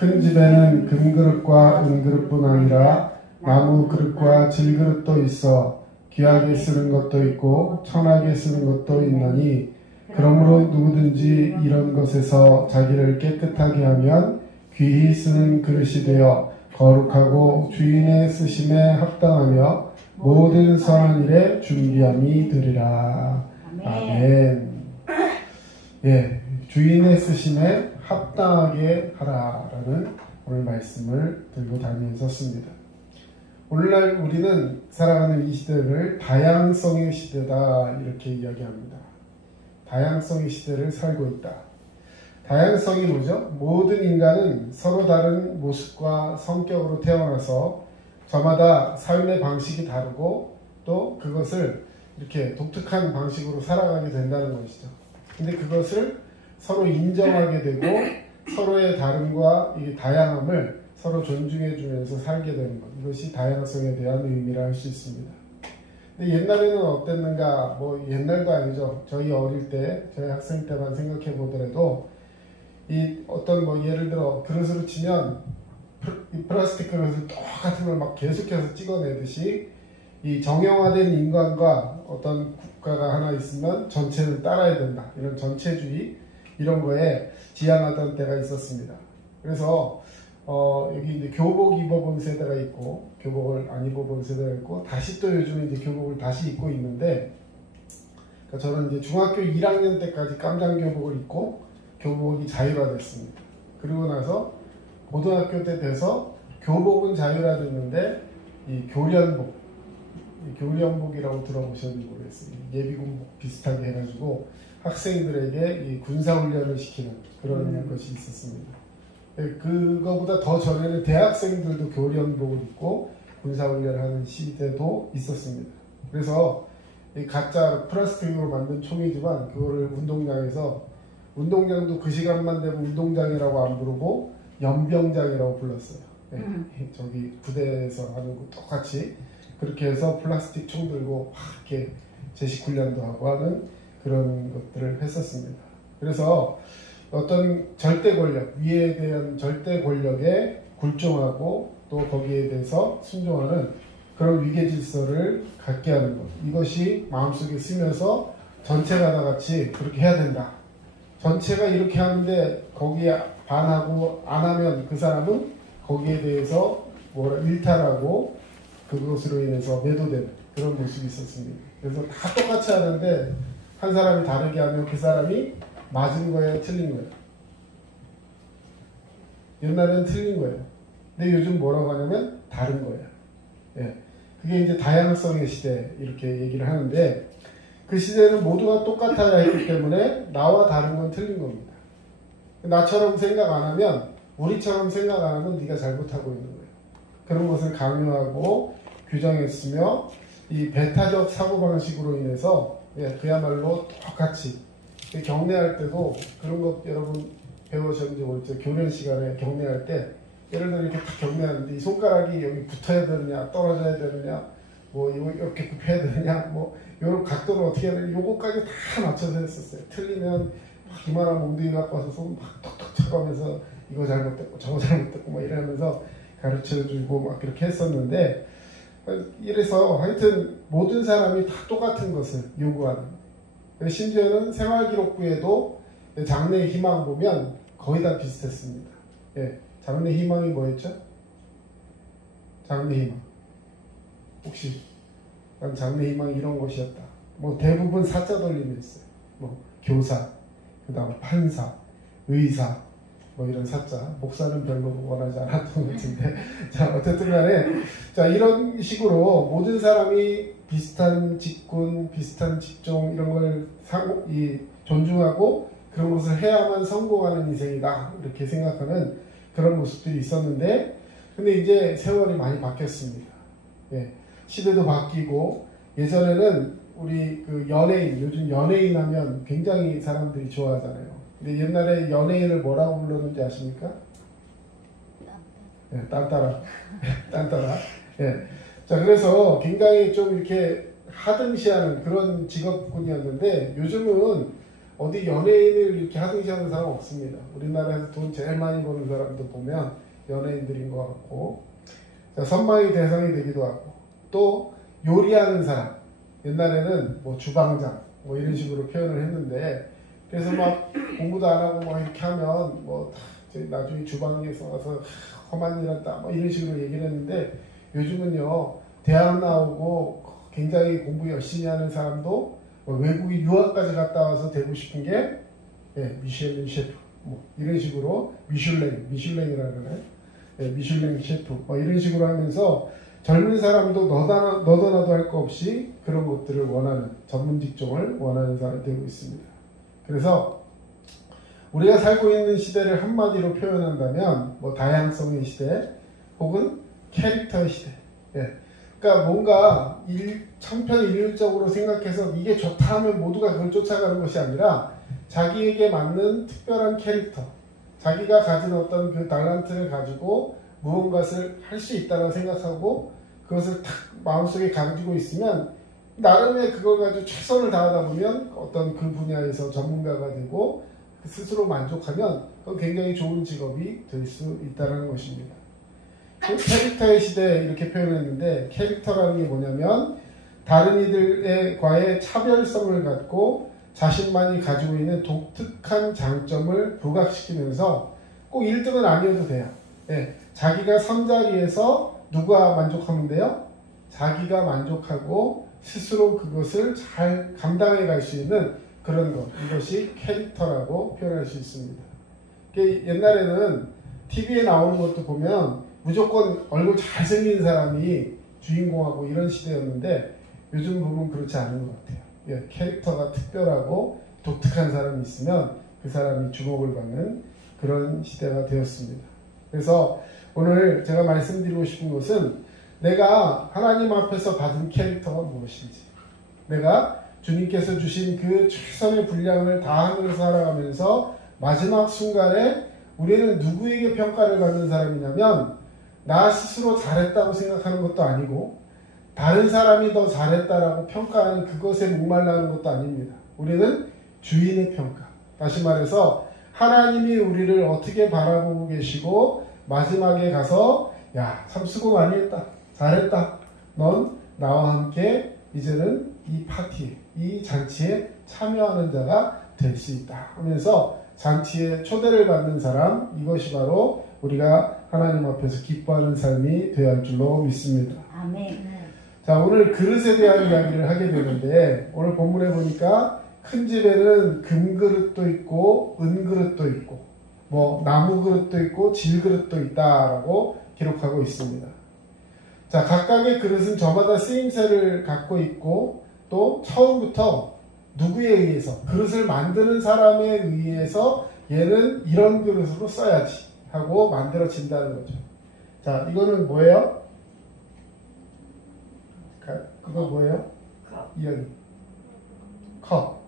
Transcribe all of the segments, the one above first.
큰 집에는 금그릇과 은그릇뿐 아니라 나무 그릇과 질그릇도 있어 귀하게 쓰는 것도 있고 천하게 쓰는 것도 있나니 그러므로 누구든지 이런 것에서 자기를 깨끗하게 하면 귀히 쓰는 그릇이 되어 거룩하고 주인의 쓰심에 합당하며 모든 선한 일에 준비함이 되리라. 아멘. 예, 주인의 쓰심에 합당하게 하라라는 오늘 말씀을 들고 다니면서 씁니다. 오늘날 우리는 살아가는 이 시대를 다양성의 시대다 이렇게 이야기합니다. 다양성의 시대를 살고 있다. 다양성이 뭐죠? 모든 인간은 서로 다른 모습과 성격으로 태어나서 저마다 삶의 방식이 다르고 또 그것을 이렇게 독특한 방식으로 살아가게 된다는 것이죠. 근데 그것을 서로 인정하게 되고 서로의 다름과 이 다양함을 서로 존중해 주면서 살게 되는 것. 이것이 다양성에 대한 의미라 할 수 있습니다. 근데 옛날에는 어땠는가? 뭐 옛날도 아니죠. 저희 어릴 때, 저희 학생 때만 생각해 보더라도 이 어떤 뭐 예를 들어 그릇으로 치면 이 플라스틱 그릇을 똑같은 걸 막 계속해서 찍어내듯이 이 정형화된 인간과 어떤 국가가 하나 있으면 전체를 따라야 된다. 이런 전체주의 이런 거에 지향하던 때가 있었습니다. 그래서 여기 이제 교복 입어본 세대가 있고 교복을 안 입어본 세대가 있고 다시 또 요즘에 이제 교복을 다시 입고 있는데 그러니까 저는 이제 중학교 1학년 때까지 깜장 교복을 입고 교복이 자율화됐습니다. 그리고 나서 고등학교 때 돼서 교복은 자율화됐는데 이 교련복, 교련복이라고 들어보셨는지 모르겠어요. 예비군복 비슷하게 해가지고 학생들에게 이 군사훈련을 시키는 그런 것이 있었습니다. 그거보다 더 전에는 대학생들도 교련복을 입고 군사훈련을 하는 시대도 있었습니다. 그래서 이 가짜 플라스틱으로 만든 총이지만 그거를 운동장에서 운동장도 그 시간만 되면 운동장이라고 안 부르고 연병장이라고 불렀어요. 네, 저기 부대에서 하는 거 똑같이 그렇게 해서 플라스틱 총 들고 막 이렇게 제식 훈련도 하고 하는 그런 것들을 했었습니다. 그래서 어떤 절대 권력, 위에 대한 절대 권력에 굴종하고 또 거기에 대해서 순종하는 그런 위계 질서를 갖게 하는 것. 이것이 마음속에 스며서 전체가 다 같이 그렇게 해야 된다. 전체가 이렇게 하는데 거기에 반하고 안 하면 그 사람은 거기에 대해서 일탈하고 그것으로 인해서 매도되는 그런 모습이 있었습니다. 그래서 다 똑같이 하는데 한 사람이 다르게 하면 그 사람이 맞은 거예요, 틀린 거예요? 옛날에는 틀린 거예요. 근데 요즘 뭐라고 하냐면 다른 거예요. 예. 그게 이제 다양성의 시대 이렇게 얘기를 하는데 그 시대는 모두가 똑같아야 했기 때문에 나와 다른 건 틀린 겁니다. 나처럼 생각 안 하면 우리처럼 생각 안 하면 네가 잘못하고 있는 거예요. 그런 것을 강요하고 규정했으며 이 배타적 사고방식으로 인해서 그야말로 똑같이 경례할 때도 그런 것 여러분 배우셨는지 모르겠죠. 교련 시간에 경례할 때 예를 들어 이렇게 딱 경례하는데 이 손가락이 여기 붙어야 되느냐 떨어져야 되느냐 뭐 이렇게 굽혀야 되느냐 뭐 요런 각도를 어떻게 해야 되느냐 요거까지 다 맞춰서 했었어요. 틀리면 막 이만한 몽둥이 갖고 와서 손 막 톡톡 쳐가면서 이거 잘못됐고 저거 잘못됐고 막 이러면서 가르쳐주고 막 그렇게 했었는데 이래서 하여튼 모든 사람이 다 똑같은 것을 요구하는 심지어는 생활기록부에도 장래의 희망 보면 거의 다 비슷했습니다. 예, 장래 희망이 뭐였죠? 장래 희망 혹시 난 장래 희망이 이런 것이었다. 뭐 대부분 사자 돌림이었어요. 뭐 교사, 그 다음 판사, 의사 뭐 이런 사자, 목사는 별로 원하지 않았던 것 같은데 자 어쨌든 간에 자 이런 식으로 모든 사람이 비슷한 직군, 비슷한 직종 이런 걸 존중하고 그런 것을 해야만 성공하는 인생이다 이렇게 생각하는 그런 모습들이 있었는데 근데 이제 세월이 많이 바뀌었습니다. 예, 시대도 바뀌고 예전에는 우리 그 연예인, 요즘 연예인 하면 굉장히 사람들이 좋아하잖아요. 근데 옛날에 연예인을 뭐라고 불렀는지 아십니까? 예, 딴따라. 딴따라. 예. 자, 그래서 굉장히 좀 이렇게 하등시하는 그런 직업군이었는데 요즘은 어디 연예인을 이렇게 하듯이 하는 사람 없습니다. 우리나라에서 돈 제일 많이 버는 사람도 보면 연예인들인 것 같고, 자, 선망의 대상이 되기도 하고, 또 요리하는 사람, 옛날에는 뭐 주방장 뭐 이런 식으로 표현을 했는데, 그래서 막 공부도 안 하고 막 이렇게 하면 뭐 나중에 주방에서 와서 험한 일 한다 뭐 이런 식으로 얘기를 했는데, 요즘은요 대학 나오고 굉장히 공부 열심히 하는 사람도 뭐 외국에 유학까지 갔다 와서 되고 싶은 게 미슐랭 셰프 뭐 이런 식으로 미슐랭이라고 그러네. 미슐랭 셰프 뭐 이런 식으로 하면서 젊은 사람도 너도 나도 할 거 없이 그런 것들을 원하는, 전문 직종을 원하는 사람이 되고 있습니다. 그래서 우리가 살고 있는 시대를 한마디로 표현한다면 뭐 다양성의 시대 혹은 캐릭터의 시대. 그러니까 뭔가 천편일률적으로 생각해서 이게 좋다 하면 모두가 그걸 쫓아가는 것이 아니라 자기에게 맞는 특별한 캐릭터, 자기가 가진 어떤 그 달란트를 가지고 무언가를 할 수 있다고 생각하고 그것을 탁 마음속에 가지고 있으면 나름의 그걸 가지고 최선을 다하다 보면 어떤 그 분야에서 전문가가 되고 스스로 만족하면 그건 굉장히 좋은 직업이 될 수 있다는 것입니다. 캐릭터의 시대 이렇게 표현했는데, 캐릭터라는 게 뭐냐면 다른 이들과의 차별성을 갖고 자신만이 가지고 있는 독특한 장점을 부각시키면서 꼭 1등은 아니어도 돼요. 자기가 선자리에서 누가 만족하면 돼요? 자기가 만족하고 스스로 그것을 잘 감당해 갈 수 있는 그런 것, 이것이 캐릭터라고 표현할 수 있습니다. 옛날에는 TV에 나오는 것도 보면 무조건 얼굴 잘생긴 사람이 주인공하고 이런 시대였는데 요즘 보면 그렇지 않은 것 같아요. 캐릭터가 특별하고 독특한 사람이 있으면 그 사람이 주목을 받는 그런 시대가 되었습니다. 그래서 오늘 제가 말씀드리고 싶은 것은 내가 하나님 앞에서 받은 캐릭터가 무엇인지, 내가 주님께서 주신 그 최선의 분량을 다하면서 살아가면서 마지막 순간에 우리는 누구에게 평가를 받는 사람이냐면 나 스스로 잘했다고 생각하는 것도 아니고 다른 사람이 더 잘했다라고 평가하는 그것에 목말라하는 것도 아닙니다. 우리는 주인의 평가, 다시 말해서 하나님이 우리를 어떻게 바라보고 계시고 마지막에 가서 야, 참 수고 많이 했다, 잘했다, 넌 나와 함께 이제는 이 파티에, 이 잔치에 참여하는 자가 될 수 있다 하면서 잔치에 초대를 받는 사람, 이것이 바로 우리가 하나님 앞에서 기뻐하는 삶이 되어야 할 줄로 믿습니다. 아멘. 자, 오늘 그릇에 대한 이야기를 하게 되는데, 오늘 본문에 보니까 큰 집에는 금그릇도 있고 은그릇도 있고 뭐 나무 그릇도 있고 질 그릇도 있다라고 기록하고 있습니다. 자, 각각의 그릇은 저마다 쓰임새를 갖고 있고 또 처음부터 누구에 의해서, 그릇을 만드는 사람에 의해서 얘는 이런 그릇으로 써야지 하고 만들어진다는 거죠. 자, 이거는 뭐예요? 이거 뭐예요? 이야기. 컵.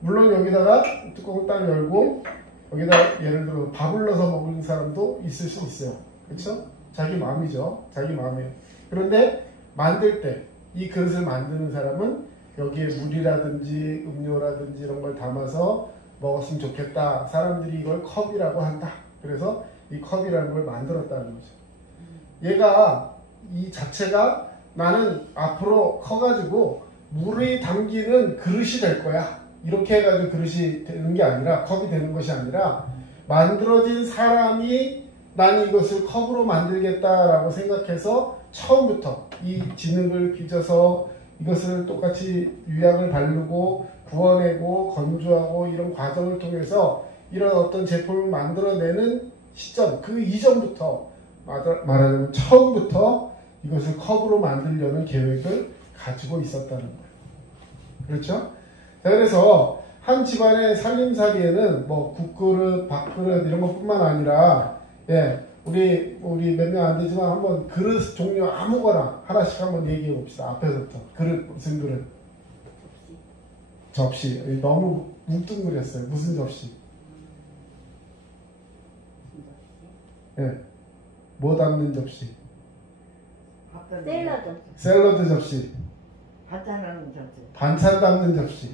물론 여기다가 뚜껑을 딱 열고 여기다 예를 들어 밥을 넣어서 먹는 사람도 있을 수 있어요. 그렇죠? 자기 마음이죠. 자기 마음이에요. 그런데 만들 때 이 그릇을 만드는 사람은 여기에 물이라든지 음료라든지 이런 걸 담아서 먹었으면 좋겠다. 사람들이 이걸 컵이라고 한다. 그래서 이 컵이라는 걸 만들었다는 거죠. 얘가 이 자체가 나는 앞으로 커가지고 물이 담기는 그릇이 될 거야. 이렇게 해가지고 그릇이 되는 게 아니라, 컵이 되는 것이 아니라 만들어진 사람이 난 이것을 컵으로 만들겠다라고 생각해서 처음부터 이 진흙을 빚어서 이것을 똑같이 유약을 바르고 구워내고 건조하고 이런 과정을 통해서 이런 어떤 제품을 만들어내는 시점, 그 이전부터 말하자면 처음부터 이것을 컵으로 만들려는 계획을 가지고 있었다는 거예요. 그렇죠? 자, 그래서 한 집안의 살림살이에는 뭐 국그릇, 밥그릇 이런 것뿐만 아니라 우리 몇 명 안 되지만 한번 그릇 종류 아무거나 하나씩 한번 얘기해 봅시다. 앞에서부터. 그릇, 무슨 그릇? 접시. 너무 뭉뚱그렸어요. 무슨 접시? 뭐 담는 접시? 샐러드 접시. 반찬하는 접시. 반찬 담는 접시.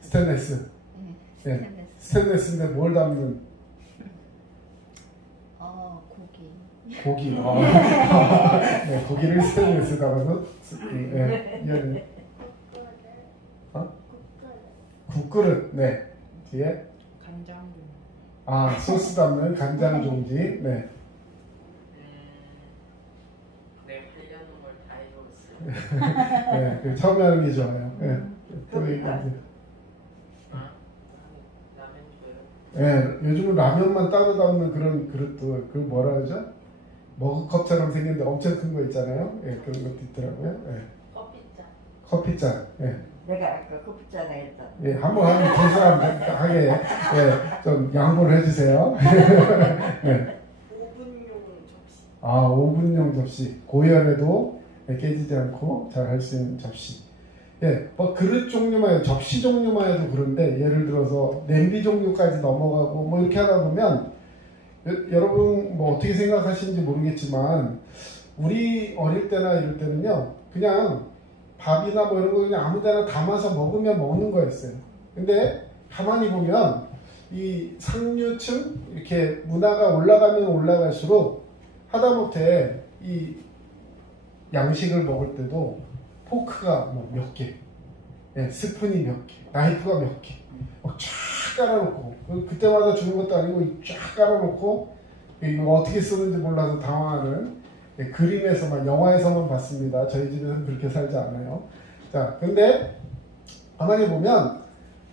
스테인레스. 네. 스테인레스인데 뭘 담는? 고기. 네, 고기를 스테인레스 담아서. 네. 국그릇. 네. 뒤에 간장. 소스 담는 간장 종지. 네. 네, 처음에 하는 게 좋아요. 네. 또 얘기하세요. 네, 요즘은 라면만 따로 담는 그런 그릇도, 그 뭐라 하죠? 머그컵처럼 생겼는데 엄청 큰 거 있잖아요. 네, 그런 것도 있더라고요. 네. 커피잔. 네. 내가 아까 커피잔 했다. 예, 한번 하면 두 사람 하게, 예, 좀 양보를 해주세요. 네. 5분용 접시. 5분용 접시. 고열에도 깨지지 않고 잘 할 수 있는 접시. 예, 뭐 그릇 종류만 해도, 접시 종류만 해도 그런데, 예를 들어서 냄비 종류까지 넘어가고 뭐 이렇게 하다 보면, 여러분 뭐 어떻게 생각하시는지 모르겠지만, 우리 어릴 때나 이럴 때는요, 그냥 밥이나 뭐 이런 거 그냥 아무 데나 담아서 먹으면 먹는 거였어요. 근데 가만히 보면 이 상류층 이렇게 문화가 올라가면 올라갈수록 하다못해 이 양식을 먹을 때도 포크가 뭐 몇 개, 스푼이 몇 개, 나이프가 몇 개, 쫙 깔아놓고, 그때마다 주는 것도 아니고 쫙 깔아놓고 이거 어떻게 쓰는지 몰라서 당황하는, 그림에서만, 영화에서만 봤습니다. 저희 집에서는 그렇게 살지 않아요. 자, 근데 가만히 보면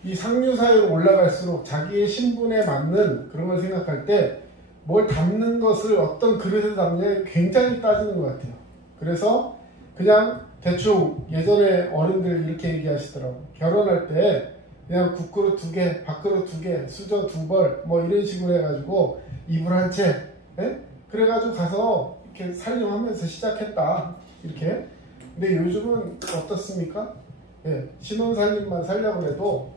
이 상류 사회로 올라갈수록 자기의 신분에 맞는 그런 걸 생각할 때 뭘 담는 것을 어떤 그릇에 담느냐에 굉장히 따지는 것 같아요. 그래서 그냥 대충 예전에 어른들 이렇게 얘기하시더라고요. 결혼할 때 그냥 국그릇 2개, 밥그릇 2개, 수저 2벌 뭐 이런 식으로 해가지고 이불 한 채, 그래가지고 가서 이렇게 살림하면서 시작했다. 이렇게. 근데 요즘은 어떻습니까? 신혼살림만 살려고 해도,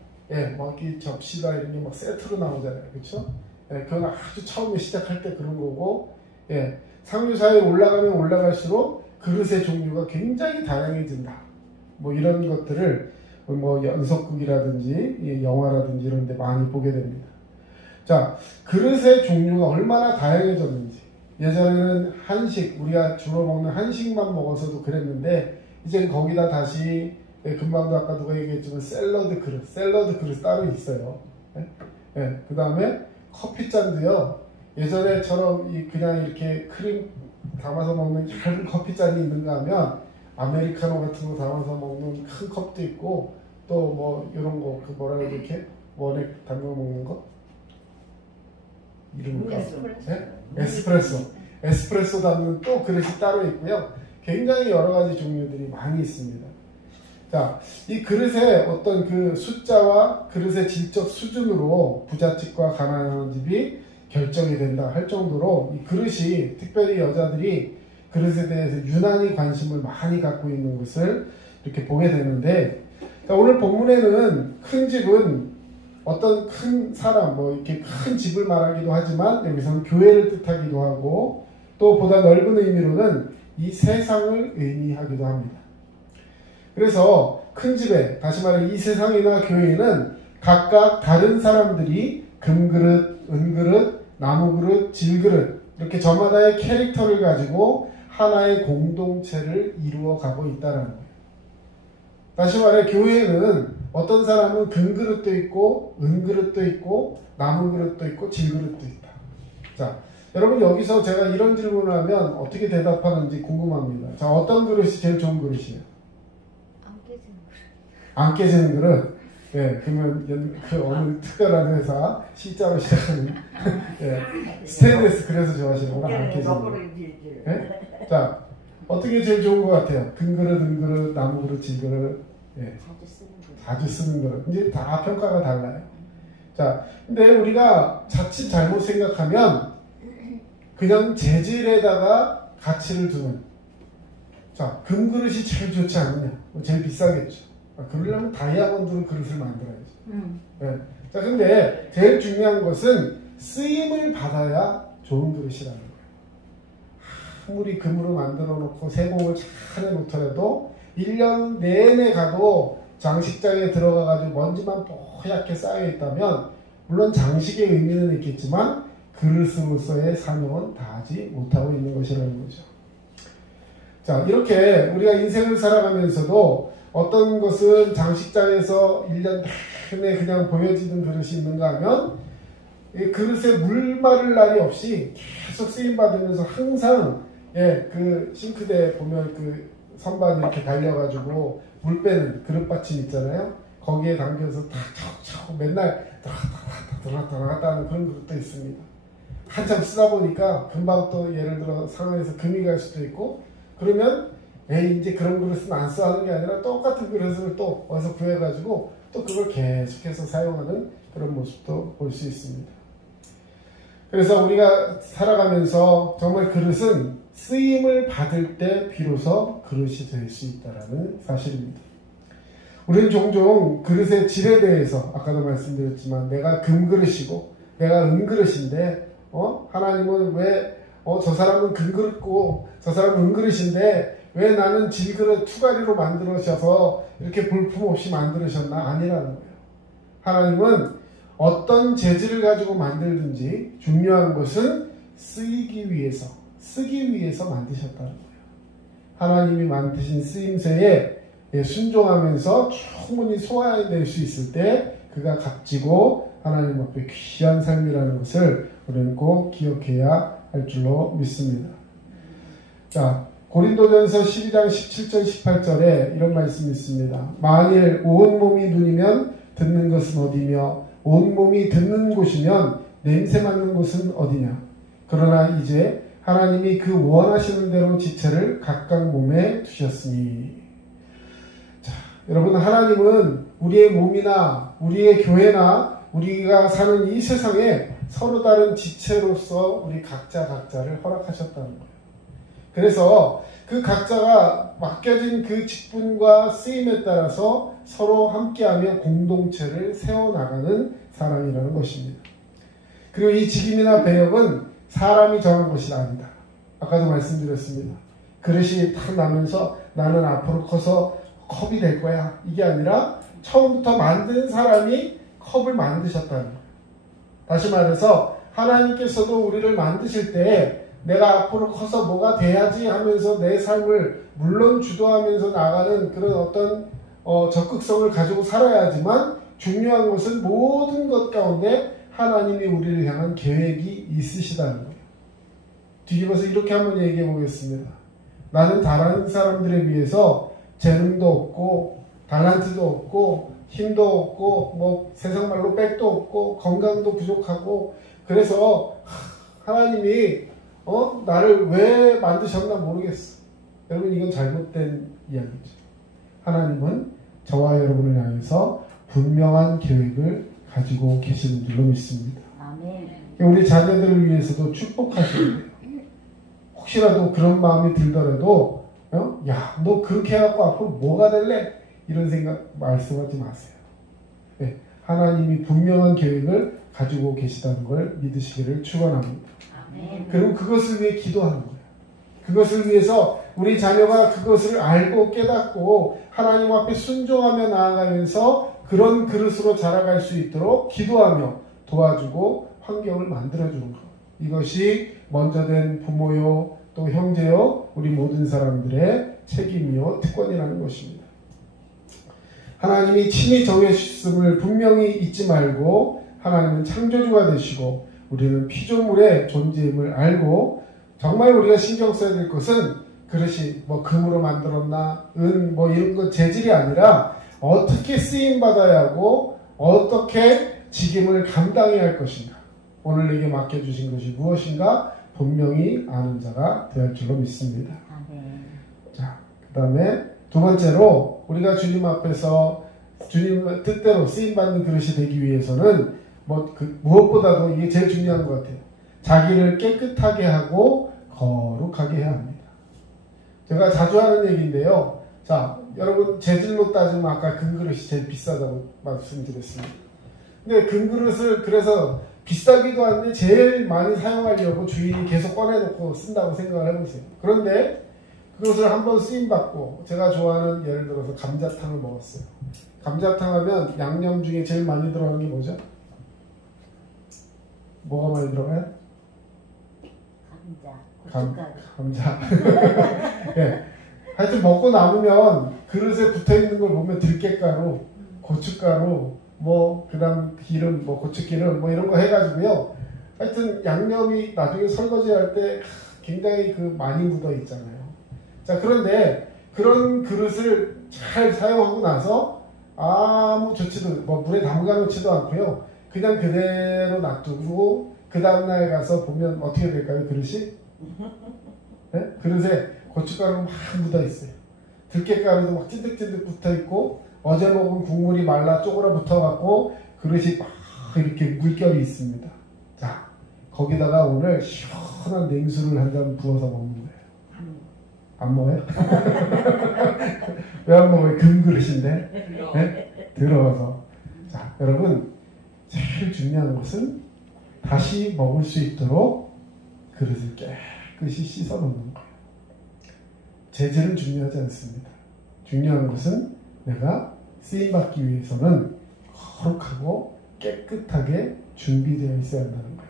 막 이 접시다 이런 게 막 세트로 나오잖아요. 그쵸? 그건 아주 처음에 시작할 때 그런 거고, 상류사회에 올라가면 올라갈수록 그릇의 종류가 굉장히 다양해진다. 뭐 이런 것들을 뭐 연속극이라든지 영화라든지 이런 데 많이 보게 됩니다. 자, 그릇의 종류가 얼마나 다양해졌는지. 예전에는 한식, 우리가 주로 먹는 한식만 먹어서도 그랬는데, 이제 거기다 다시, 금방도 아까 누가 얘기했지만 샐러드 그릇 따로 있어요. 그 다음에 커피잔도요, 예전에처럼 그냥 이렇게 크림 담아서 먹는 얇은 커피잔이 있는가 하면, 아메리카노 같은 거 담아서 먹는 큰 컵도 있고, 또 뭐 이런 거, 그 뭐라 해야 이렇게 원액 담궈 먹는 거? 이름이 에스프레소 담는 또 그릇이 따로 있고요. 굉장히 여러 가지 종류들이 많이 있습니다. 자, 이 그릇의 어떤 그 숫자와 그릇의 질적 수준으로 부잣집과 가난한 집이 결정이 된다 할 정도로 이 그릇이, 특별히 여자들이 그릇에 대해서 유난히 관심을 많이 갖고 있는 것을 이렇게 보게 되는데, 자, 오늘 본문에는 큰 집은 어떤 큰 사람, 뭐 이렇게 큰 집을 말하기도 하지만 여기서는 교회를 뜻하기도 하고, 또 보다 넓은 의미로는 이 세상을 의미하기도 합니다. 그래서 큰 집에, 다시 말해 이 세상이나 교회는 각각 다른 사람들이 금그릇, 은그릇, 나무그릇, 질그릇 이렇게 저마다의 캐릭터를 가지고 하나의 공동체를 이루어가고 있다는 거예요. 다시 말해 교회는 어떤 사람은 금그릇도 있고 은그릇도 있고 나무그릇도 있고 질그릇도 있다. 자, 여러분 여기서 제가 이런 질문을 하면 어떻게 대답하는지 궁금합니다. 자, 어떤 그릇이 제일 좋은 그릇이에요? 안 깨지는 그릇. 그러면 그 어느 특별한 회사 C자로 시작하는 스테인레스, 그래서 좋아하시는구나. 안 깨지는 그릇. 자, 어떻게 제일 좋은 것 같아요? 금그릇, 은그릇, 나무그릇, 질그릇. 자주 쓰는 그릇. 이제 다 평가가 달라요. 자, 근데 우리가 자칫 잘못 생각하면 그냥 재질에다가 가치를 두는. 자, 금그릇이 제일 좋지 않느냐? 제일 비싸겠죠. 그러려면 다이아몬드 그릇을 만들어야죠. 자, 근데 제일 중요한 것은 쓰임을 받아야 좋은 그릇이라는 거예요. 아무리 금으로 만들어 놓고 세공을 잘 해놓더라도 1년 내내 가도 장식장에 들어가가지고 먼지만 뽀얗게 쌓여있다면 물론 장식의 의미는 있겠지만 그릇으로서의 사명은 다하지 못하고 있는 것이라는 거죠. 자, 이렇게 우리가 인생을 살아가면서도 어떤 것은 장식장에서 1년 내내 그냥 보여지는 그릇이 있는가 하면 이 그릇에 물 마를 날이 없이 계속 쓰임받으면서 항상 그 싱크대에 보면 그 선반 이렇게 달려가지고 물 빼는 그릇받침 있잖아요. 거기에 담겨서 다 맨날 들어갔다 하는 그런 그릇도 있습니다. 한참 쓰다 보니까 금방 또 예를 들어 상황에서 금이 갈 수도 있고 그러면 이제 그런 그릇은 안 써 하는 게 아니라 똑같은 그릇을 또 어디서 구해가지고 또 그걸 계속해서 사용하는 그런 모습도 볼 수 있습니다. 그래서 우리가 살아가면서 정말 그릇은 쓰임을 받을 때 비로소 그릇이 될 수 있다는 사실입니다. 우리는 종종 그릇의 질에 대해서 아까도 말씀드렸지만 내가 금그릇이고 내가 은그릇인데 하나님은 왜 저 사람은 금그릇고 저 사람은 은그릇인데 왜 나는 질그릇 투가리로 만들어셔서 이렇게 볼품없이 만들으셨나? 아니라는 거예요. 하나님은 어떤 재질을 가지고 만들든지 중요한 것은 쓰기 위해서 만드셨다는 거예요. 하나님이 만드신 쓰임새에 순종하면서 충분히 소화해낼 수 있을 때 그가 값지고 하나님 앞에 귀한 삶이라는 것을 우리는 꼭 기억해야 할 줄로 믿습니다. 자, 고린도전서 12장 17절 18절에 이런 말씀이 있습니다. 만일 온 몸이 눈이면 듣는 것은 어디며 온 몸이 듣는 곳이면 냄새 맡는 곳은 어디냐. 그러나 이제 하나님이 그 원하시는 대로 지체를 각각 몸에 두셨으니. 자, 여러분, 하나님은 우리의 몸이나 우리의 교회나 우리가 사는 이 세상에 서로 다른 지체로서 우리 각자를 허락하셨다는 거예요. 그래서 그 각자가 맡겨진 그 직분과 쓰임에 따라서 서로 함께하며 공동체를 세워나가는 사람이라는 것입니다. 그리고 이 직임이나 배역은 사람이 정한 것이 아니다. 아까도 말씀드렸습니다. 그릇이 탁 나면서 나는 앞으로 커서 컵이 될 거야. 이게 아니라 처음부터 만든 사람이 컵을 만드셨다는 거예요. 다시 말해서 하나님께서도 우리를 만드실 때 내가 앞으로 커서 뭐가 돼야지 하면서 내 삶을 물론 주도하면서 나가는 그런 어떤 적극성을 가지고 살아야지만 중요한 것은 모든 것 가운데 하나님이 우리를 향한 계획이 있으시다는 거예요. 뒤집어서 이렇게 한번 얘기해 보겠습니다. 나는 다른 사람들에 비해서 재능도 없고 달란트도 없고 힘도 없고 뭐 세상 말로 백도 없고 건강도 부족하고 그래서 하나님이 나를 왜 만드셨나 모르겠어. 여러분, 이건 잘못된 이야기죠. 하나님은 저와 여러분을 향해서 분명한 계획을 가지고 계시는 줄로 믿습니다. 아멘. 우리 자녀들을 위해서도 축복하셔야 돼요. 혹시라도 그런 마음이 들더라도 야, 너 그렇게 해갖고 앞으로 뭐가 될래? 이런 생각 말씀하지 마세요. 네, 하나님이 분명한 계획을 가지고 계시다는 걸 믿으시기를 축원합니다. 그리고 그것을 위해 기도하는 거예요. 그것을 위해서 우리 자녀가 그것을 알고 깨닫고 하나님 앞에 순종하며 나아가면서 그런 그릇으로 자라갈 수 있도록 기도하며 도와주고 환경을 만들어주는 것. 이것이 먼저 된 부모요 또 형제요 우리 모든 사람들의 책임이요 특권이라는 것입니다. 하나님이 친히 정해주셨음을 분명히 잊지 말고 하나님은 창조주가 되시고 우리는 피조물의 존재임을 알고 정말 우리가 신경 써야 될 것은 그릇이 뭐 금으로 만들었나 뭐 이런 것 재질이 아니라 어떻게 쓰임받아야 하고 어떻게 직임을 감당해야 할 것인가. 오늘 내게 맡겨주신 것이 무엇인가 분명히 아는 자가 되어 줄로 믿습니다. 자, 그 다음에 두 번째로 우리가 주님 앞에서 주님 뜻대로 쓰임받는 그릇이 되기 위해서는 무엇보다도 이게 제일 중요한 것 같아요. 자기를 깨끗하게 하고 거룩하게 해야 합니다. 제가 자주 하는 얘기인데요. 자, 여러분 재질로 따지면 아까 금그릇이 제일 비싸다고 말씀드렸습니다. 근데 금그릇을 그래서 비싸기도 한데 제일 많이 사용하려고 주인이 계속 꺼내놓고 쓴다고 생각을 해보세요. 그런데 그것을 한번 쓰임받고 제가 좋아하는 예를 들어서 감자탕을 먹었어요. 감자탕 하면 양념 중에 제일 많이 들어가는 게 뭐죠? 뭐가 많이 들어가요? 감자, 고춧가루. 감자. 네. 하여튼 먹고 남으면 그릇에 붙어있는 걸 보면 들깨가루, 고춧가루, 뭐 그다음 기름, 뭐 고추기름 뭐 이런 거 해가지고요. 하여튼 양념이 나중에 설거지 할 때 굉장히 그 많이 묻어 있잖아요. 자, 그런데 그런 그릇을 잘 사용하고 나서 아무 조치도 뭐 물에 담가 놓지도 않고요. 그냥 그대로 놔두고 그 다음날 가서 보면 어떻게 될까요? 그릇이? 네? 그릇에 고춧가루 막 묻어 있어요. 들깨가루도 막 찐득찐득 붙어 있고 어제 먹은 국물이 말라 쪼그라 붙어 갖고 그릇이 막 이렇게 물결이 있습니다. 자, 거기다가 오늘 시원한 냉수를 한 잔 부어서 먹는 거예요. 안 먹어요? 왜 안 먹어요? 금그릇인데. 네? 들어서. 자, 여러분, 제일 중요한 것은 다시 먹을 수 있도록 그릇을 깨끗이 씻어 놓는 거예요. 재질은 중요하지 않습니다. 중요한 것은 내가 쓰임받기 위해서는 거룩하고 깨끗하게 준비되어 있어야 한다는 거예요.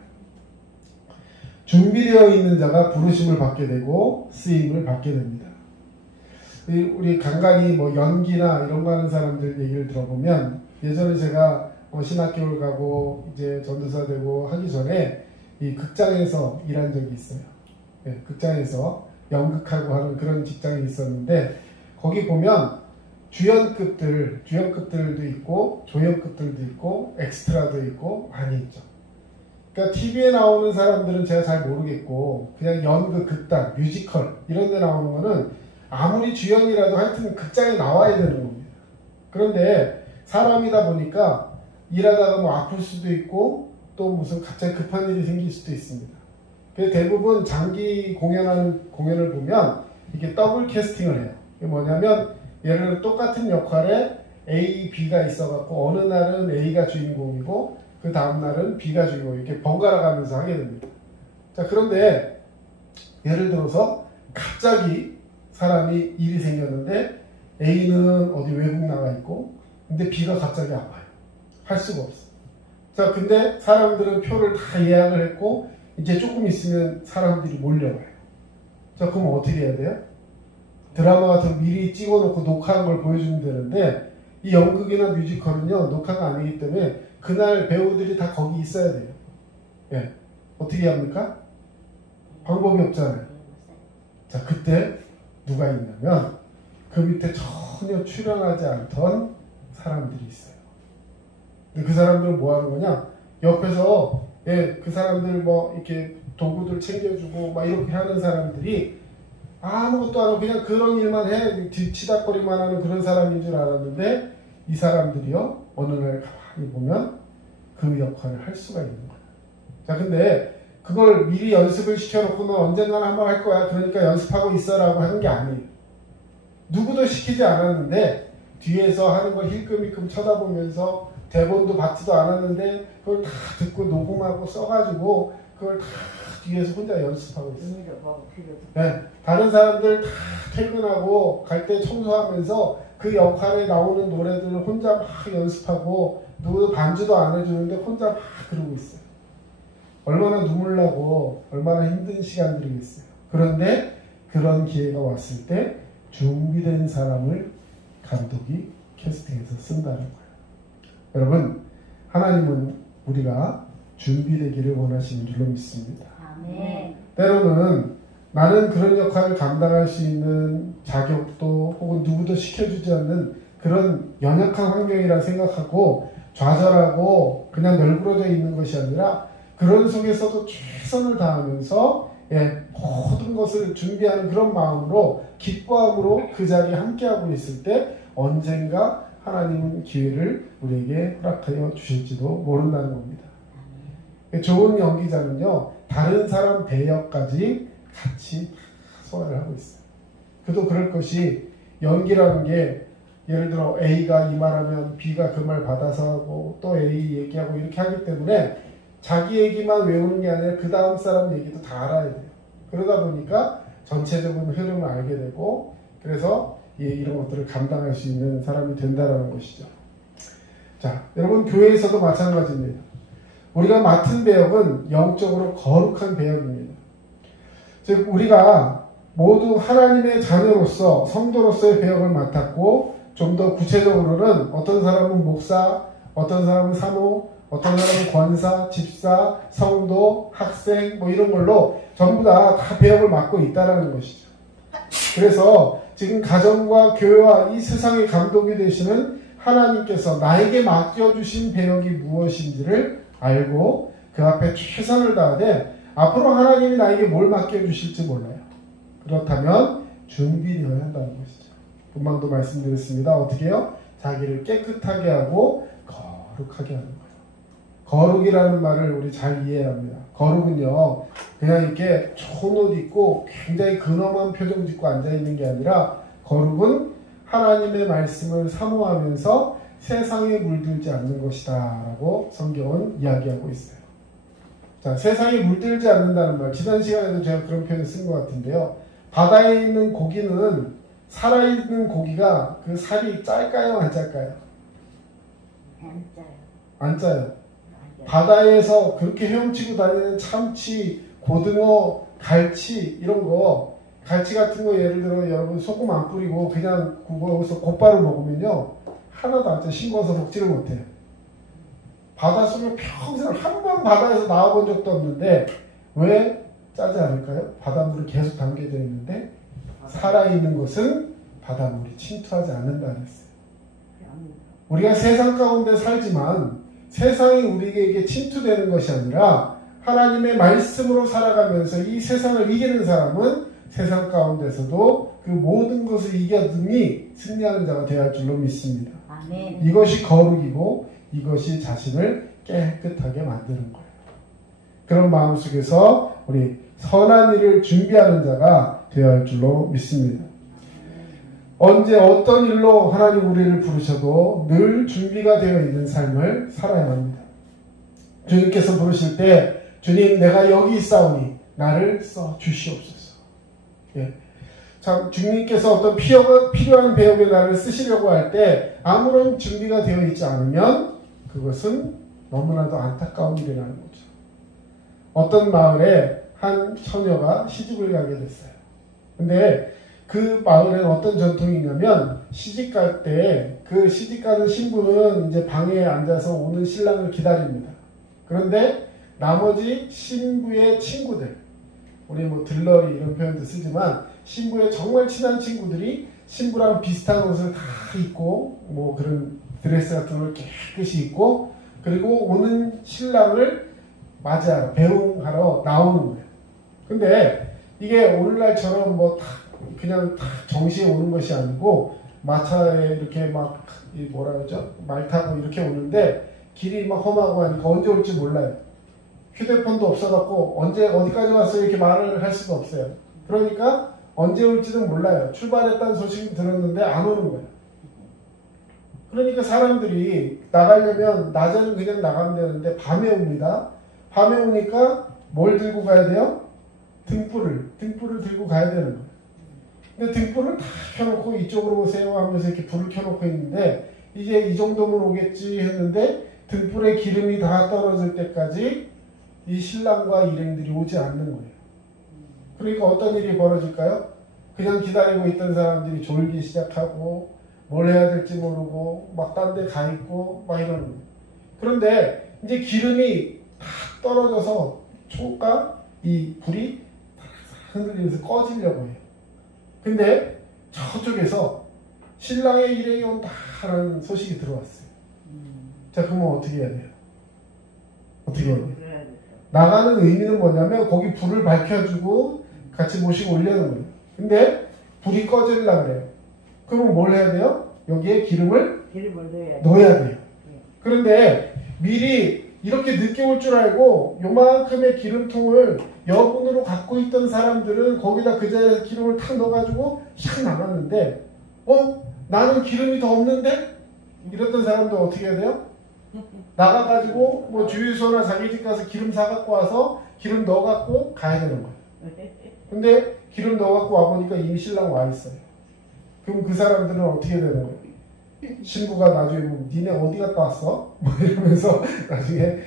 준비되어 있는 자가 부르심을 받게 되고 쓰임을 받게 됩니다. 우리 간간히 뭐 연기나 이런 거 하는 사람들 얘기를 들어보면 예전에 제가 신학교를 가고 이제 전도사 되고 하기 전에 이 극장에서 일한 적이 있어요. 네, 극장에서 연극하고 하는 그런 직장이 있었는데 거기 보면 주연급들도 있고 조연급들도 있고 엑스트라도 있고 많이 있죠. 그러니까 TV에 나오는 사람들은 제가 잘 모르겠고 그냥 연극, 극단, 뮤지컬 이런 데 나오는 거는 아무리 주연이라도 하여튼 극장에 나와야 되는 겁니다. 그런데 사람이다 보니까 일하다가 뭐 아플 수도 있고 또 무슨 갑자기 급한 일이 생길 수도 있습니다. 그래서 대부분 장기 공연을 보면 이게 더블 캐스팅을 해요. 이게 뭐냐면 예를 들어 똑같은 역할에 A, B가 있어갖고 어느 날은 A가 주인공이고 그 다음 날은 B가 주인공 이렇게 번갈아 가면서 하게 됩니다. 자, 그런데 예를 들어서 갑자기 사람이 일이 생겼는데 A는 어디 외국 나가 있고 근데 B가 갑자기 아파요. 할 수가 없어. 자, 근데 사람들은 표를 다 예약을 했고 이제 조금 있으면 사람들이 몰려와요. 자, 그럼 어떻게 해야 돼요? 드라마 같은 거 미리 찍어놓고 녹화한 걸 보여주면 되는데 이 연극이나 뮤지컬은요 녹화가 아니기 때문에 그날 배우들이 다 거기 있어야 돼요. 예. 어떻게 합니까? 방법이 없잖아요. 자, 그때 누가 있냐면 그 밑에 전혀 출연하지 않던 사람들이 있어요. 근데 그 사람들은 뭐 하는 거냐? 옆에서 그 사람들 뭐 이렇게 도구들 챙겨주고 막 이렇게 하는 사람들이 아무것도 안 하고 그냥 그런 일만 해 뒤치다거리만 하는 그런 사람인 줄 알았는데 이 사람들이요 어느 날 가만히 보면 그 역할을 할 수가 있는 거예요. 자, 근데 그걸 미리 연습을 시켜놓고 너 언젠가는 한번 할 거야 그러니까 연습하고 있어라고 하는 게 아니에요. 누구도 시키지 않았는데 뒤에서 하는 걸 힐끔힐끔 쳐다보면서 대본도 받지도 않았는데 그걸 다 듣고 녹음하고 써가지고 그걸 다 뒤에서 혼자 연습하고 있어요. 네, 다른 사람들 다 퇴근하고 갈 때 청소하면서 그 역할에 나오는 노래들을 혼자 막 연습하고 누구도 반주도 안 해주는데 혼자 막 그러고 있어요. 얼마나 눈물 나고 얼마나 힘든 시간들이겠어요. 그런데 그런 기회가 왔을 때 준비된 사람을 감독이 캐스팅해서 쓴다는 거예요. 여러분, 하나님은 우리가 준비되기를 원하시는 줄로 믿습니다. 아멘. 때로는 나는 그런 역할을 감당할 수 있는 자격도 혹은 누구도 시켜주지 않는 그런 연약한 환경이라 생각하고 좌절하고 그냥 널브러져 있는 것이 아니라 그런 속에서도 최선을 다하면서 모든 것을 준비하는 그런 마음으로 기뻐함으로 그 자리에 함께하고 있을 때 언젠가 하나님은 기회를 우리에게 허락하여 주실지도 모른다는 겁니다. 좋은 연기자는요 다른 사람 배역까지 같이 소화를 하고 있어요. 그도 그럴 것이 연기라는 게 예를 들어 A가 이 말하면 B가 그 말 받아서 하고 또 A 얘기하고 이렇게 하기 때문에 자기 얘기만 외우는 게 아니라 그 다음 사람 얘기도 다 알아야 돼요. 그러다 보니까 전체적인 흐름을 알게 되고 그래서 이런 것들을 감당할 수 있는 사람이 된다는 것이죠. 자, 여러분 교회에서도 마찬가지입니다. 우리가 맡은 배역은 영적으로 거룩한 배역입니다. 즉 우리가 모두 하나님의 자녀로서 성도로서의 배역을 맡았고 좀 더 구체적으로는 어떤 사람은 목사, 어떤 사람은 사모, 어떤 사람은 권사, 집사, 성도, 학생 뭐 이런 걸로 전부 다 배역을 맡고 있다는 것이죠. 그래서 지금 가정과 교회와 이 세상의 감독이 되시는 하나님께서 나에게 맡겨주신 배역이 무엇인지를 알고 그 앞에 최선을 다하되 앞으로 하나님이 나에게 뭘 맡겨주실지 몰라요. 그렇다면 준비되어야 한다는 것이죠. 금방도 말씀드렸습니다. 어떻게 해요? 자기를 깨끗하게 하고 거룩하게 하는 거예요. 거룩이라는 말을 우리 잘 이해해야 합니다. 거룩은요 그냥 이렇게 좋은 옷 입고 굉장히 근엄한 표정 짓고 앉아있는 게 아니라 거룩은 하나님의 말씀을 사모하면서 세상에 물들지 않는 것이다 라고 성경은 이야기하고 있어요. 자, 세상에 물들지 않는다는 말, 지난 시간에도 제가 그런 표현을 쓴 것 같은데요. 바다에 있는 고기는 살아있는 고기가 그 살이 짤까요 안 짤까요? 안 짜요. 안 짜요. 바다에서 그렇게 헤엄치고 다니는 참치, 고등어, 갈치 이런 거, 갈치 같은 거 예를 들어 여러분 소금 안 뿌리고 그냥 거기서 곧바로 먹으면요 하나도 안 짜요. 싱거워서 먹지를 못해요. 바닷속에 평생 한 번 바다에서 나와본 적도 없는데 왜 짜지 않을까요? 바닷물이 계속 담겨져 있는데 살아있는 것은 바닷물이 침투하지 않는다 그랬어요. 우리가 세상 가운데 살지만 세상이 우리에게 침투되는 것이 아니라 하나님의 말씀으로 살아가면서 이 세상을 이기는 사람은 세상 가운데서도 그 모든 것을 이겨등이 승리하는 자가 되어야 할 줄로 믿습니다. 아멘. 이것이 거룩이고 이것이 자신을 깨끗하게 만드는 거예요. 그런 마음속에서 우리 선한 일을 준비하는 자가 되어야 할 줄로 믿습니다. 언제 어떤 일로 하나님 우리를 부르셔도 늘 준비가 되어 있는 삶을 살아야 합니다. 주님께서 부르실 때 주님 내가 여기 있사오니 나를 써 주시옵소서. 예. 참 주님께서 어떤 필요한 배역에 나를 쓰시려고 할 때 아무런 준비가 되어 있지 않으면 그것은 너무나도 안타까운 일이라는 거죠. 어떤 마을에 한 처녀가 시집을 가게 됐어요. 근데 그 마을에는 어떤 전통이 있냐면 시집갈 때 그 시집가는 신부는 이제 방에 앉아서 오는 신랑을 기다립니다. 그런데 나머지 신부의 친구들, 우리 뭐 들러리 이런 표현도 쓰지만 신부의 정말 친한 친구들이 신부랑 비슷한 옷을 다 입고 뭐 그런 드레스 같은 걸 깨끗이 입고 그리고 오는 신랑을 맞이하러 배웅하러 나오는 거예요. 근데 이게 오늘날처럼 뭐 그냥 정시에 오는 것이 아니고 마차에 이렇게 막 뭐라 그러죠? 말 타고 이렇게 오는데 길이 막 험하고 하니까 언제 올지 몰라요. 휴대폰도 없어갖고 언제 어디까지 왔어요 이렇게 말을 할 수도 없어요. 그러니까 언제 올지도 몰라요. 출발했다는 소식을 들었는데 안 오는 거예요. 그러니까 사람들이 나가려면 낮에는 그냥 나가면 되는데 밤에 옵니다. 밤에 오니까 뭘 들고 가야 돼요? 등불을 들고 가야 되는 거예요. 근데 등불을 다 켜놓고 이쪽으로 오세요 하면서 이렇게 불을 켜놓고 있는데 이제 이 정도면 오겠지 했는데 등불에 기름이 다 떨어질 때까지 이 신랑과 일행들이 오지 않는 거예요. 그러니까 어떤 일이 벌어질까요? 그냥 기다리고 있던 사람들이 졸기 시작하고 뭘 해야 될지 모르고 막 딴 데 가 있고 막 이러는 거예요. 그런데 이제 기름이 다 떨어져서 초가 이 불이 흔들리면서 꺼지려고 해요. 근데 저쪽에서 신랑의 일행이 온다라는 소식이 들어왔어요. 자, 그러면 어떻게 해야 돼요? 어떻게 해야 돼요? 나가는 의미는 뭐냐면 거기 불을 밝혀주고 같이 모시고 오려는 거예요. 근데 불이 꺼지려고 그래요. 그러면 뭘 해야 돼요? 여기에 기름을 넣어야 돼요. 그런데 미리 이렇게 늦게 올 줄 알고 요만큼의 기름통을 여분으로 갖고 있던 사람들은 거기다 그 자리에서 기름을 탁 넣어가지고 샥 나갔는데 나는 기름이 더 없는데? 이랬던 사람들 어떻게 해야 돼요? 나가가지고 뭐 주유소나 자기 집 가서 기름 사갖고 와서 기름 넣어갖고 가야 되는 거예요. 근데 기름 넣어갖고 와보니까 이미 신랑 와 있어요. 그럼 그 사람들은 어떻게 되는 거예요? 신부가 나중에 뭐, 니네 어디 갔다 왔어? 뭐 이러면서 나중에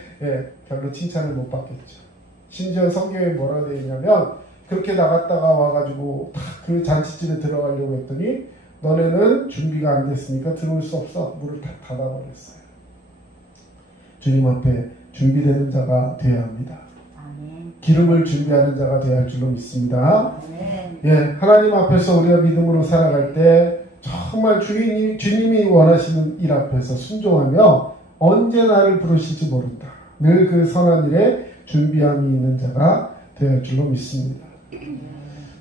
별로 칭찬을 못 받겠죠. 심지어 성경에 뭐라 되어 있냐면 그렇게 나갔다가 와가지고 그 잔치집에 들어가려고 했더니 너네는 준비가 안 됐으니까 들어올 수 없어. 문을 다 닫아버렸어요. 주님 앞에 준비되는 자가 되어야 합니다. 아멘. 기름을 준비하는 자가 되어야 할 줄로 믿습니다. 아멘. 하나님 앞에서 우리가 믿음으로 살아갈 때 정말 주님이 원하시는 일 앞에서 순종하며 언제 나를 부르실지 모른다. 늘 그 선한 일에 준비함이 있는 자가 되어야 할 줄로 믿습니다.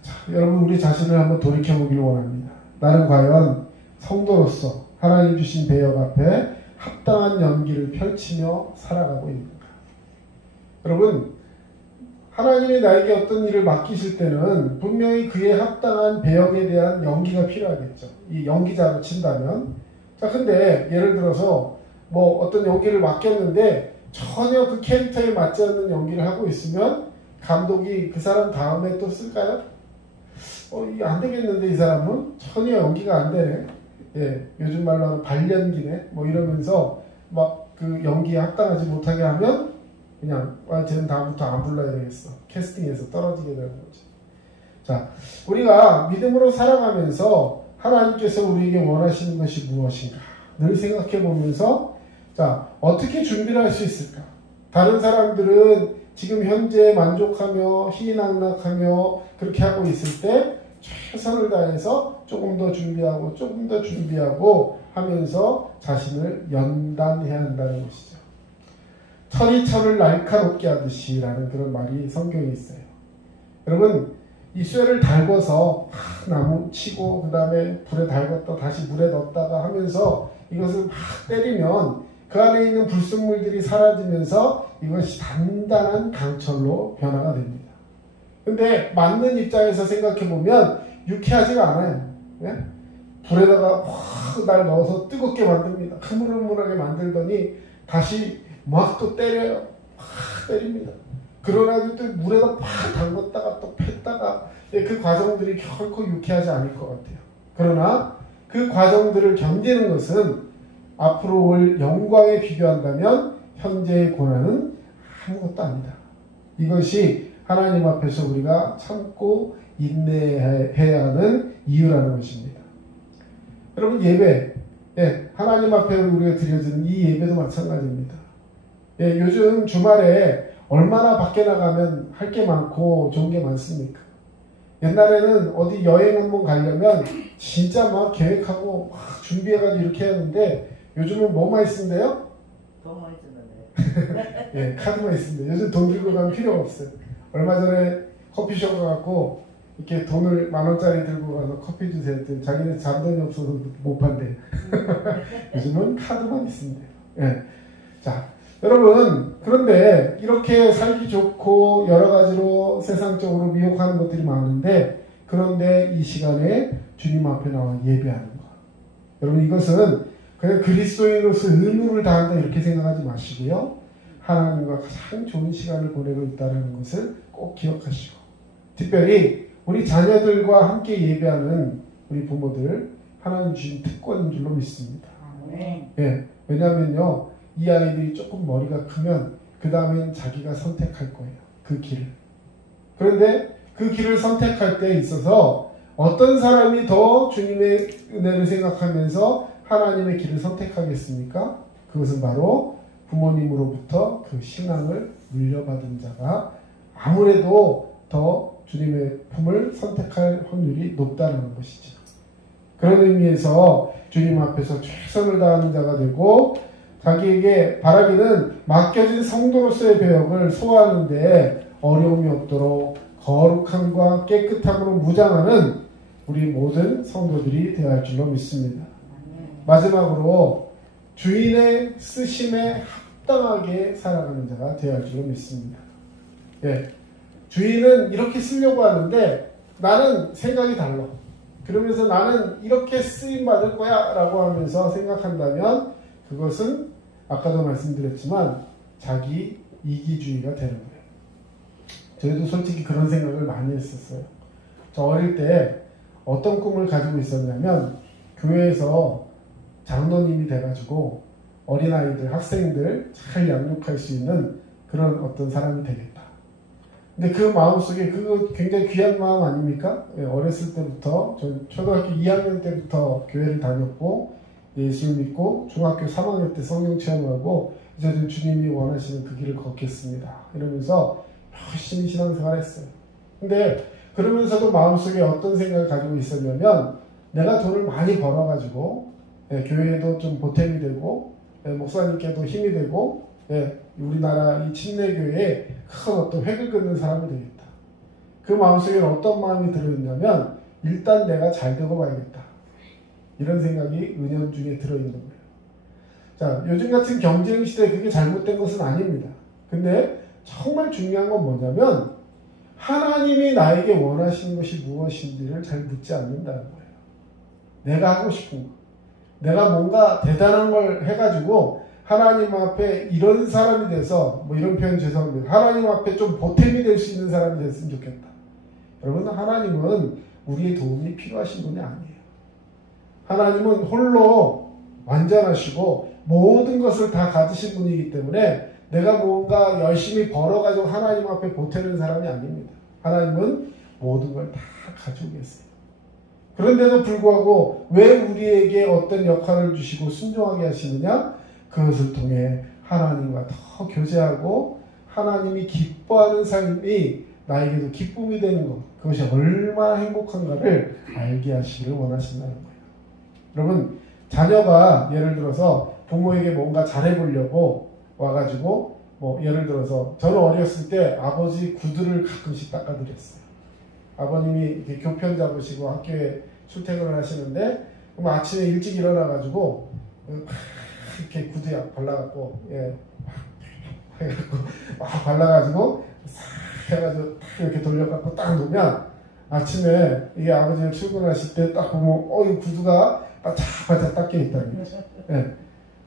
자, 여러분 우리 자신을 한번 돌이켜보기를 원합니다. 나는 과연 성도로서 하나님 주신 배역 앞에 합당한 연기를 펼치며 살아가고 있는가? 여러분 하나님이 나에게 어떤 일을 맡기실 때는 분명히 그에 합당한 배역에 대한 연기가 필요하겠죠. 이 연기자로 친다면. 자, 근데 예를 들어서 뭐 어떤 연기를 맡겼는데 전혀 그 캐릭터에 맞지 않는 연기를 하고 있으면 감독이 그 사람 다음에 또 쓸까요? 이게 안 되겠는데 이 사람은 전혀 연기가 안 되네. 요즘 말로 하면 발연기네. 뭐 이러면서 막 그 연기에 합당하지 못하게 하면 그냥 쟤는 다음부터 안 불러야 되겠어. 캐스팅에서 떨어지게 되는 거죠. 자, 우리가 믿음으로 살아가면서 하나님께서 우리에게 원하시는 것이 무엇인가 늘 생각해 보면서 자, 어떻게 준비를 할 수 있을까? 다른 사람들은 지금 현재 만족하며 희낙낙하며 그렇게 하고 있을 때 최선을 다해서 조금 더 준비하고 하면서 자신을 연단해야 한다는 것이죠. 철이 철을 날카롭게 하듯이 라는 그런 말이 성경에 있어요. 여러분 이 쇠를 달궈서 나무 치고 그 다음에 불에 달궜다 다시 물에 넣었다가 하면서 이것을 막 때리면 그 안에 있는 불순물들이 사라지면서 이것이 단단한 강철로 변화가 됩니다. 근데 맞는 입장에서 생각해보면 유쾌하지가 않아요. 불에다가 확 날 넣어서 뜨겁게 만듭니다. 흐물흐물하게 만들더니 다시 막 또 때려요. 막 때립니다. 그러나 또 물에다 팍 담궜다가 또 폈다가 그 과정들이 결코 유쾌하지 않을 것 같아요. 그러나 그 과정들을 견디는 것은 앞으로 올 영광에 비교한다면 현재의 고난은 아무것도 아니다. 이것이 하나님 앞에서 우리가 참고 인내해야 하는 이유라는 것입니다. 여러분 예배, 하나님 앞에 우리가 드려지는 이 예배도 마찬가지입니다. 요즘 주말에 얼마나 밖에 나가면 할 게 많고 좋은 게 많습니까? 옛날에는 어디 여행 한번 가려면 진짜 막 계획하고 막 준비해가지고 이렇게 하는데 요즘은 뭐만 있는데요? 돈만 있으면 돼. 카드만 있습니다. 요즘 돈 들고 가면 필요가 없어요. 얼마 전에 커피숍 가갖고 이렇게 돈을 10,000원짜리 들고 가서 커피 주세요 했더니 자기네 잔돈이 없어서 못 판대. 요즘은 카드만 있습니다. 자, 여러분 그런데 이렇게 살기 좋고 여러 가지로 세상적으로 미혹하는 것들이 많은데 그런데 이 시간에 주님 앞에 나와 예배하는 것. 여러분 이것은 그냥 그리스도인으로서 의무를 다한다 이렇게 생각하지 마시고요. 하나님과 가장 좋은 시간을 보내고 있다는 것을 꼭 기억하시고 특별히 우리 자녀들과 함께 예배하는 우리 부모들 하나님 주신 특권인 줄로 믿습니다. 왜냐하면요 이 아이들이 조금 머리가 크면 그 다음엔 자기가 선택할 거예요. 그 길을. 그런데 그 길을 선택할 때 있어서 어떤 사람이 더 주님의 은혜를 생각하면서 하나님의 길을 선택하겠습니까? 그것은 바로 부모님으로부터 그 신앙을 물려받은 자가 아무래도 더 주님의 품을 선택할 확률이 높다는 것이죠. 그런 의미에서 주님 앞에서 최선을 다하는 자가 되고 자기에게 바라기는 맡겨진 성도로서의 배역을 소화하는데 어려움이 없도록 거룩함과 깨끗함으로 무장하는 우리 모든 성도들이 되어야 할 줄로 믿습니다. 마지막으로 주인의 쓰심에 합당하게 살아가는 자가 되어야 할 줄로 믿습니다. 주인은 이렇게 쓰려고 하는데 나는 생각이 달라. 그러면서 나는 이렇게 쓰임 받을 거야 라고 하면서 생각한다면 그것은 아까도 말씀드렸지만 자기 이기주의가 되는 거예요. 저희도 솔직히 그런 생각을 많이 했었어요. 저 어릴 때 어떤 꿈을 가지고 있었냐면 교회에서 장로님이 돼가지고 어린아이들, 학생들 잘 양육할 수 있는 그런 어떤 사람이 되겠다. 근데 그 마음속에 그거 굉장히 귀한 마음 아닙니까? 어렸을 때부터, 전 초등학교 2학년 때부터 교회를 다녔고 예수를 믿고 중학교 3학년 때 성령 체험하고 이제 주님이 원하시는 그 길을 걷겠습니다. 이러면서 열심히 신앙생활 했어요. 근데 그러면서도 마음속에 어떤 생각을 가지고 있었냐면 내가 돈을 많이 벌어가지고 교회에도 좀 보탬이 되고 목사님께도 힘이 되고 우리나라 이 침례교회에 큰 어떤 획을 긋는 사람이 되겠다. 그 마음속에는 어떤 마음이 들어있냐면 일단 내가 잘 되고 봐야겠다. 이런 생각이 은연중에 들어있는 거예요. 자, 요즘 같은 경쟁 시대에 그게 잘못된 것은 아닙니다. 근데 정말 중요한 건 뭐냐면 하나님이 나에게 원하시는 것이 무엇인지를 잘 묻지 않는다는 거예요. 내가 하고 싶은 거. 내가 뭔가 대단한 걸 해가지고 하나님 앞에 이런 사람이 돼서 뭐 이런 표현 죄송합니다. 하나님 앞에 좀 보탬이 될 수 있는 사람이 됐으면 좋겠다. 여러분 하나님은 우리의 도움이 필요하신 분이 아니에요. 하나님은 홀로 완전하시고 모든 것을 다 가지신 분이기 때문에 내가 뭔가 열심히 벌어가지고 하나님 앞에 보태는 사람이 아닙니다. 하나님은 모든 걸 다 가지고 계세요. 그런데도 불구하고 왜 우리에게 어떤 역할을 주시고 순종하게 하시느냐? 그것을 통해 하나님과 더 교제하고 하나님이 기뻐하는 삶이 나에게도 기쁨이 되는 것, 그것이 얼마나 행복한가를 알게 하시기를 원하신다는 거예요. 여러분, 자녀가 예를 들어서 부모에게 뭔가 잘해보려고 와가지고 뭐 예를 들어서 저는 어렸을 때 아버지 구두를 가끔씩 닦아드렸어요. 아버님이 이렇게 교편 잡으시고 학교에 출퇴근을 하시는데 그럼 아침에 일찍 일어나가지고 이렇게 구두에 발라갖고 해갖고 막 발라가지고 싹 해가지고 이렇게 돌려갖고 딱 놓으면 아침에 이게 아버지가 출근하실 때 딱 보면 이 구두가 바짝바짝 닦여 있다는 거죠.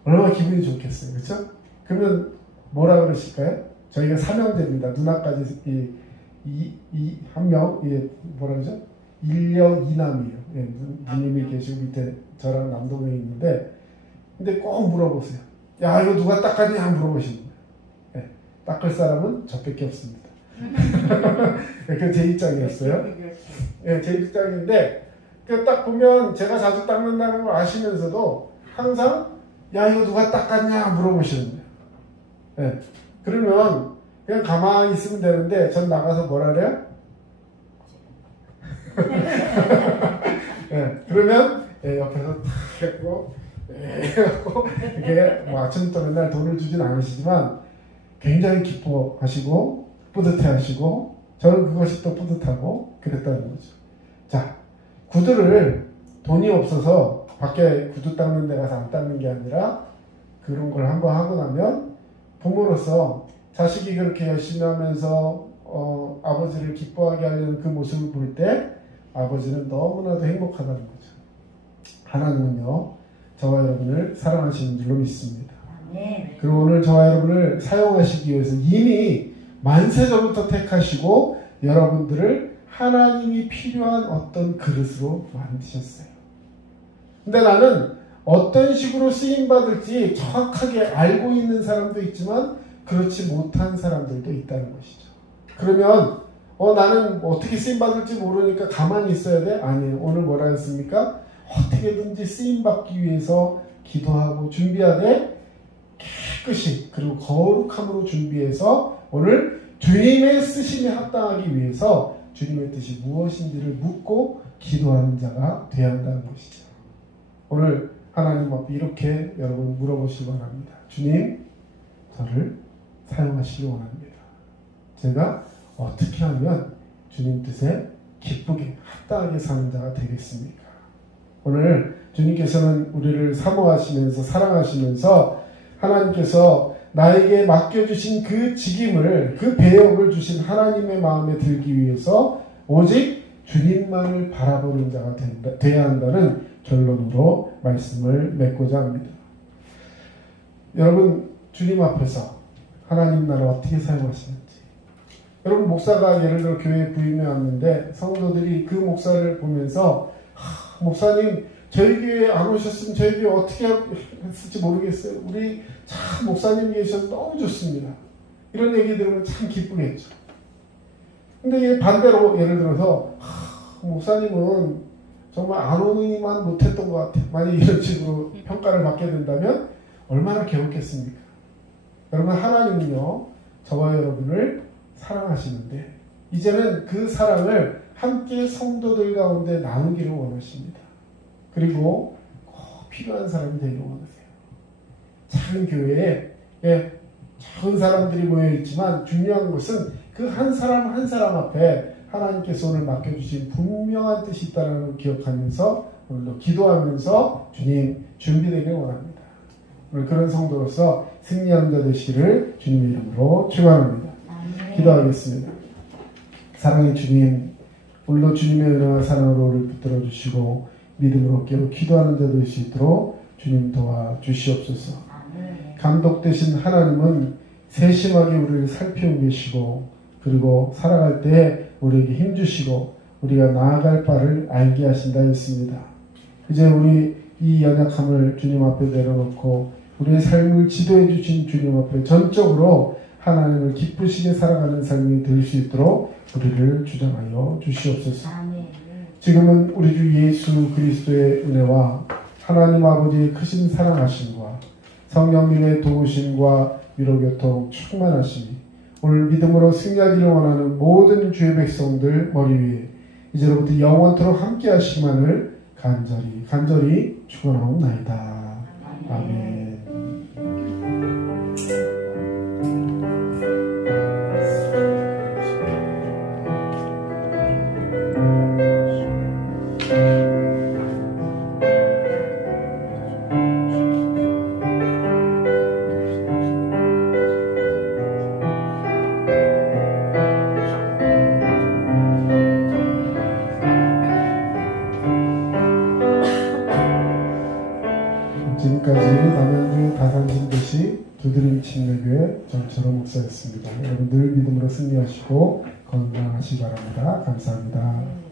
얼마나 기분이 좋겠어요. 그렇죠? 그러면 뭐라 그러실까요? 저희가 삼형제입니다. 누나까지 한 명, 뭐라 그러죠? 일녀 이남이에요. 누님이 계시고 밑에 저랑 남동생이 있는데, 근데 꼭 물어보세요. 야, 이거 누가 닦았냐? 물어보시는 거예요. 닦을 사람은 저밖에 없습니다. 그게 제 입장이었어요. 제 입장인데, 딱 보면 제가 자주 닦는다는 걸 아시면서도 항상, 야, 이거 누가 닦았냐? 물어보시는 거예요. 그러면 그냥 가만히 있으면 되는데 전 나가서 뭐라 그래요? 그러면 옆에서 탁 했고 이렇게 뭐 아침부터 맨날 돈을 주진 않으시지만 굉장히 기뻐하시고 뿌듯해하시고 저는 그것이 또 뿌듯하고 그랬다는 거죠. 자, 구두를 돈이 없어서 밖에 구두 닦는 데 가서 안 닦는 게 아니라 그런 걸 한번 하고 나면 부모로서 자식이 그렇게 열심히 하면서 아버지를 기뻐하게 하려는 그 모습을 볼 때 아버지는 너무나도 행복하다는 거죠. 하나님은요, 저와 여러분을 사랑하시는 줄로 믿습니다. 그리고 오늘 저와 여러분을 사용하시기 위해서 이미 만세전부터 택하시고 여러분들을 하나님이 필요한 어떤 그릇으로 만드셨어요. 근데 나는 어떤 식으로 쓰임받을지 정확하게 알고 있는 사람도 있지만 그렇지 못한 사람들도 있다는 것이죠. 그러면 나는 어떻게 쓰임받을지 모르니까 가만히 있어야 돼? 아니에요. 오늘 뭐라 했습니까? 어떻게든지 쓰임받기 위해서 기도하고 준비하되 깨끗이 그리고 거룩함으로 준비해서 오늘 주님의 쓰심에 합당하기 위해서 주님의 뜻이 무엇인지를 묻고 기도하는 자가 되어야 한다는 것이죠. 오늘 하나님 앞에 이렇게 여러분 물어보시기 바랍니다. 주님, 저를 사용하시기 원합니다. 제가 어떻게 하면 주님 뜻에 기쁘게 합당하게 사는 자가 되겠습니까? 오늘 주님께서는 우리를 사모하시면서 사랑하시면서 하나님께서 나에게 맡겨주신 그 직임을, 그 배역을 주신 하나님의 마음에 들기 위해서 오직 주님만을 바라보는 자가 되어야 한다는 결론으로 말씀을 맺고자 합니다. 여러분, 주님 앞에서 하나님 나를 어떻게 사용하시는지, 여러분 목사가 예를 들어 교회 부임해 왔는데 성도들이 그 목사를 보면서 목사님 저희 교회에 안 오셨으면 저희 교회 어떻게 했을지 모르겠어요. 우리 참 목사님 계셔서 너무 좋습니다. 이런 얘기 들으면 참 기쁘겠죠. 근데 반대로 예를 들어서 목사님은 정말 안 오니만 못했던 것 같아요. 만약 이런 식으로 평가를 받게 된다면 얼마나 괴롭겠습니까? 여러분 하나님은요 저와 여러분을 사랑하시는데 이제는 그 사랑을 함께 성도들 가운데 나누기를 원하십니다. 그리고 꼭 필요한 사람이 되기를 원하세요. 작은 교회에 작은 사람들이 모여있지만 중요한 것은 그 한 사람 한 사람 앞에 하나님께서 오늘 맡겨주신 분명한 뜻이 있다는 걸 기억하면서 오늘도 기도하면서 주님 준비되기를 원합니다. 오늘 그런 성도로서 승리하는 자 되시기를 주님의 이름으로 축원합니다. 기도하겠습니다. 사랑의 주님, 오늘도 주님의 은혜와 사랑으로 우리를 붙들어 주시고 믿음으로 깨고 기도하는 자 될 수 있도록 주님 도와주시옵소서. 감독되신 하나님은 세심하게 우리를 살피고 계시고 그리고 살아갈 때 우리에게 힘주시고 우리가 나아갈 바를 알게 하신다 했습니다. 이제 우리 이 연약함을 주님 앞에 내려놓고 우리의 삶을 지도해 주신 주님 앞에 전적으로 하나님을 기쁘시게 살아가는 삶이 될 수 있도록 우리를 주장하여 주시옵소서. 지금은 우리 주 예수 그리스도의 은혜와 하나님 아버지의 크신 사랑하심과 성령님의 도우심과 위로교통 충만하심이 오늘 믿음으로 승리하기를 원하는 모든 주의 백성들 머리 위에 이제로부터 영원토록 함께 하시기만을 간절히 축원하옵나이다. 아멘. 지금까지 남양주 다산신도시 두드림 침례교회 정철호 목사였습니다. 여러분 늘 믿음으로 승리하시고 건강하시기 바랍니다. 감사합니다.